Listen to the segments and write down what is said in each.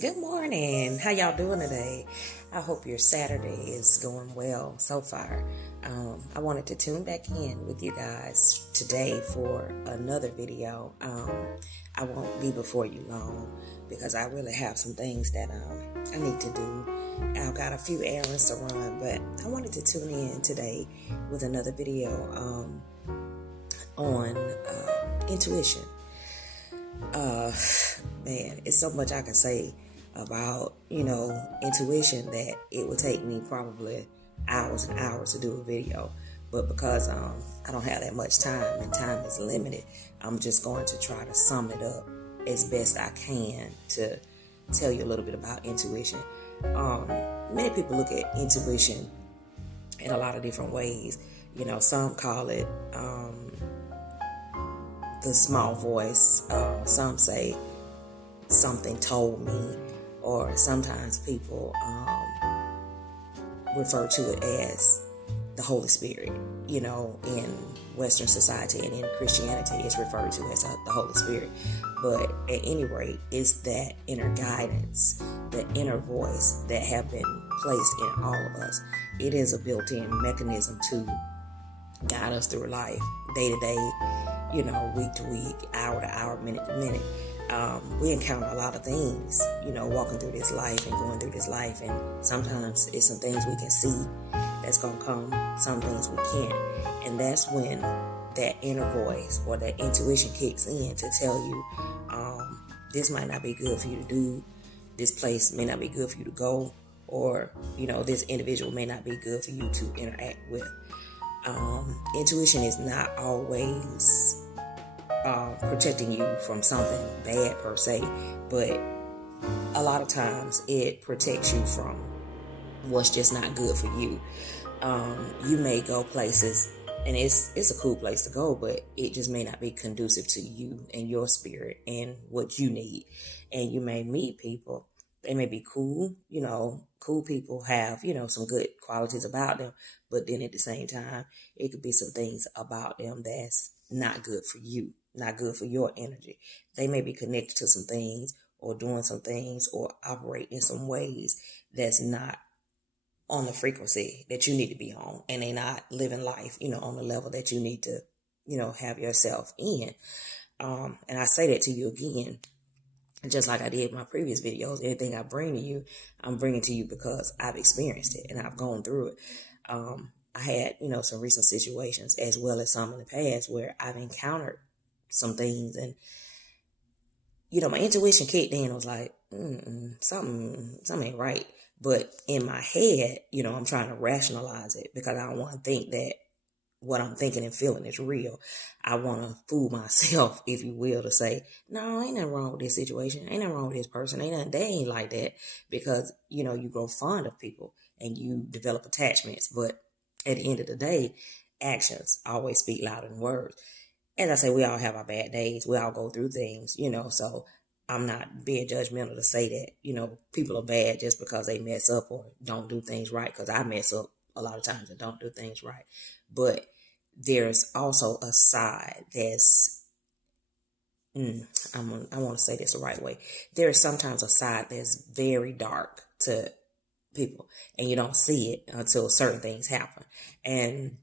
Good morning. How y'all doing today? I hope your Saturday is going well so far. I wanted to tune back in with you guys today for another video. I won't be before you long because I really have some things that I need to do. I've got a few errands to run, but I wanted to tune in today with another video on intuition. Man, it's so much I can say about, intuition that it would take me probably hours and hours to do a video. But because I don't have that much time and time is limited, I'm just going to try to sum it up as best I can to tell you a little bit about intuition. Many people look at intuition in a lot of different ways. Some call it the small voice. Some say something told me, or sometimes people refer to it as the Holy Spirit. In Western society and in Christianity, it's referred to as the Holy Spirit. But at any rate, it's that inner guidance, the inner voice that have been placed in all of us. It is a built-in mechanism to guide us through life, day to day, week to week, hour to hour, minute to minute. We encounter a lot of things, walking through this life and going through this life. And sometimes it's some things we can see that's going to come, some things we can't. And that's when that inner voice or that intuition kicks in to tell you, this might not be good for you to do. This place may not be good for you to go. Or, this individual may not be good for you to interact with. Intuition is not always protecting you from something bad per se, but a lot of times it protects you from what's just not good for you. You may go places and it's a cool place to go, but it just may not be conducive to you and your spirit and what you need. And you may meet people. They may be cool, cool people have, some good qualities about them, but then at the same time, it could be some things about them that's not good for you, not good for your energy. They may be connected to some things or doing some things or operate in some ways that's not on the frequency that you need to be on, and they not living life, on the level that you need to, have yourself in. And I say that to you again, just like I did in my previous videos. Anything I bring to you, I'm bringing to you because I've experienced it and I've gone through it. I had, some recent situations as well as some in the past where I've encountered some things and, my intuition kicked in. I was like, something ain't right. But in my head, I'm trying to rationalize it because I don't want to think that what I'm thinking and feeling is real. I want to fool myself, if you will, to say, no, ain't nothing wrong with this situation. Ain't nothing wrong with this person. They ain't like that, because, you grow fond of people and you develop attachments. But at the end of the day, actions always speak louder than words. As I say, we all have our bad days. We all go through things, so I'm not being judgmental to say that, people are bad just because they mess up or don't do things right, because I mess up a lot of times and don't do things right. But there's also a side that's, I want to say this the right way. There's sometimes a side that's very dark to people, and you don't see it until certain things happen. And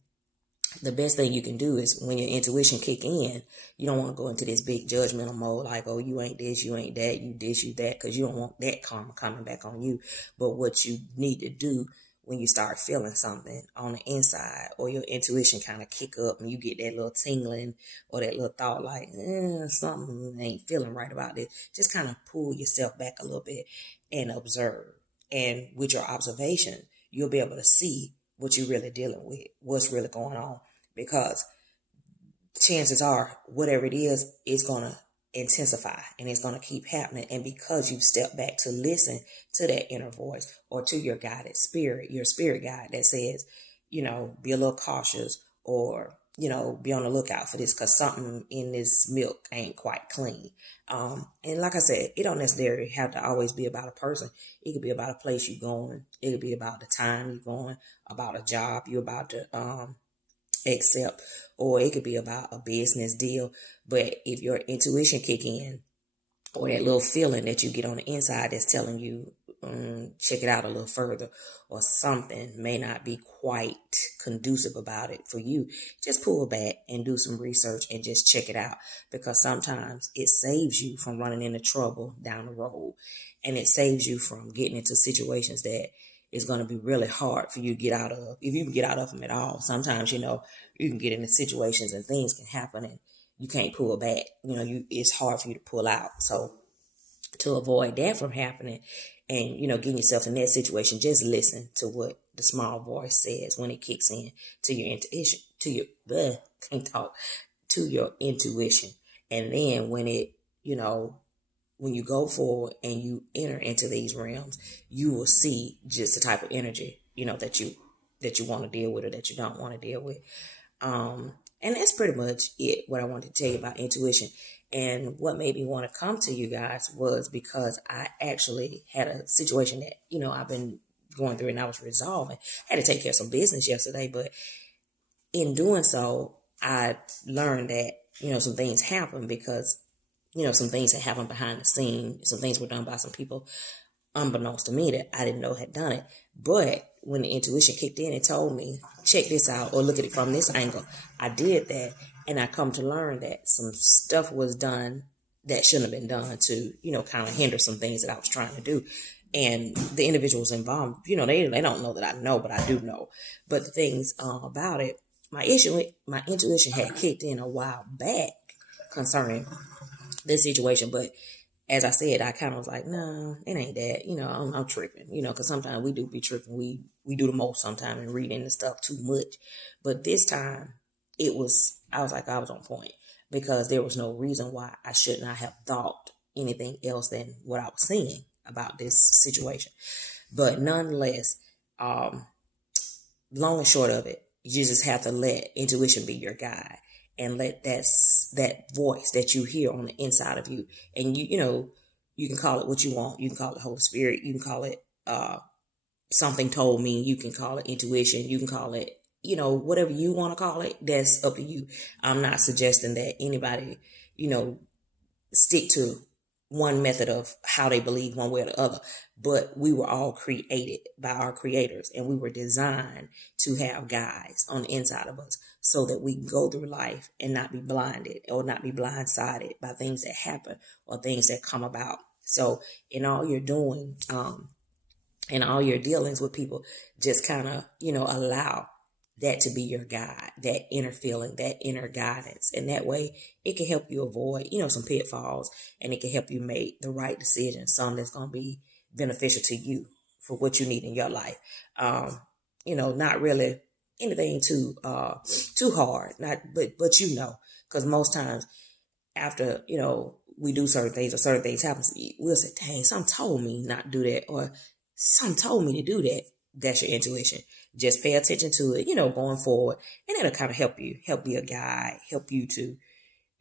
the best thing you can do is when your intuition kick in, you don't want to go into this big judgmental mode like, oh, you ain't this, you ain't that, you this, you that, because you don't want that karma coming back on you. But what you need to do when you start feeling something on the inside, or your intuition kind of kick up and you get that little tingling or that little thought like, something ain't feeling right about this, just kind of pull yourself back a little bit and observe. And with your observation, you'll be able to see what you're really dealing with, what's really going on. Because chances are, whatever it is, it's going to intensify and it's going to keep happening. And because you've stepped back to listen to that inner voice or to your guided spirit, your spirit guide that says, be a little cautious, or, be on the lookout for this because something in this milk ain't quite clean. And like I said, it don't necessarily have to always be about a person. It could be about a place you're going. It could be about the time you're going, about a job you're about to accept, or it could be about a business deal. But if your intuition kick in, or that little feeling that you get on the inside that's telling you, check it out a little further, or something may not be quite conducive about it for you, just pull back and do some research and just check it out, because sometimes it saves you from running into trouble down the road, and it saves you from getting into situations that is going to be really hard for you to get out of, if you can get out of them at all. Sometimes, you can get into situations and things can happen and you can't pull back. It's hard for you to pull out. So to avoid that from happening and, getting yourself in that situation, just listen to what the small voice says when it kicks in to your intuition, to your intuition. And then when it, when you go forward and you enter into these realms, you will see just the type of energy, that you want to deal with or that you don't want to deal with. And that's pretty much it, what I wanted to tell you about intuition. And what made me want to come to you guys was because I actually had a situation that, I've been going through and I was resolving. I had to take care of some business yesterday, but in doing so, I learned that, some things happen because, some things that happened behind the scene. Some things were done by some people unbeknownst to me that I didn't know had done it. But when the intuition kicked in and told me, check this out or look at it from this angle, I did that. And I come to learn that some stuff was done that shouldn't have been done to, kind of hinder some things that I was trying to do. And the individuals involved, they don't know that I know, but I do know. But the things about it, my intuition had kicked in a while back concerning this situation. But as I said, I kind of was like, no, it ain't that. I'm tripping, because sometimes we do be tripping. We do the most sometimes and read into stuff too much. But this time, I was like, I was on point, because there was no reason why I should not have thought anything else than what I was seeing about this situation. But nonetheless, long and short of it, you just have to let intuition be your guide and let that voice that you hear on the inside of you. And you can call it what you want. You can call it Holy Spirit. You can call it something told me. You can call it intuition. You can call it, whatever you want to call it. That's up to you. I'm not suggesting that anybody, stick to one method of how they believe one way or the other. But we were all created by our creators, and we were designed to have guides on the inside of us so that we can go through life and not be blinded or not be blindsided by things that happen or things that come about. So in all you're doing, in all your dealings with people, just kind of, allow that to be your guide, that inner feeling, that inner guidance. And that way it can help you avoid, some pitfalls, and it can help you make the right decision, something that's going to be beneficial to you for what you need in your life. Not really anything too hard, but because most times after, we do certain things or certain things happen, we'll say, dang, something told me not to do that, or something told me to do that. That's your intuition. Just pay attention to it, going forward, and it'll kind of help be a guide, help you to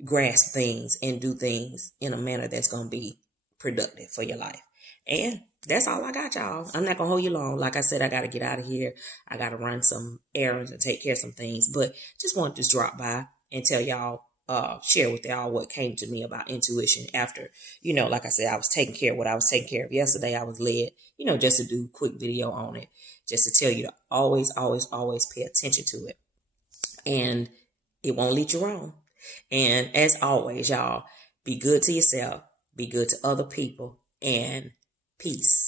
grasp things and do things in a manner that's going to be productive for your life. And that's all I got, y'all. I'm not going to hold you long. Like I said, I got to get out of here. I got to run some errands and take care of some things, but just wanted to drop by and tell y'all, share with y'all what came to me about intuition after, like I said, I was taking care of what I was taking care of yesterday. I was led, just to do a quick video on it, just to tell you to always, always, always pay attention to it. And it won't lead you wrong. And as always, y'all, be good to yourself, be good to other people, and peace.